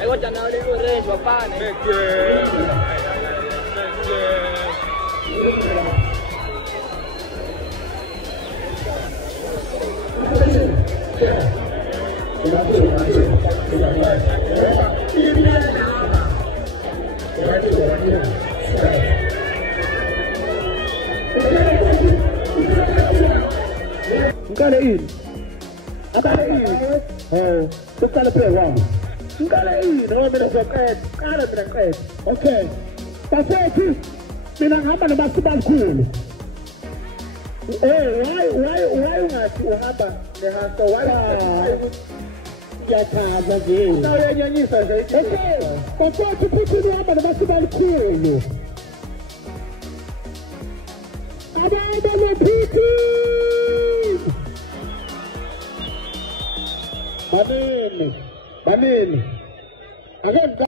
Ai wacha na wale orange wapane. Ngale ini. Abale ini. Tukale play wrong. Ngale ini no mina soket. Kala mina kwet. Okay. Bafethu mina ngihamba nabasketball khulu. Why ungathi uhamba nehaso why yachaza nje. Nawuyanyanyisa nje. Okay. Bafethu futhi uhamba nabasketball khulu. Ababa lophiti. Banini. Ake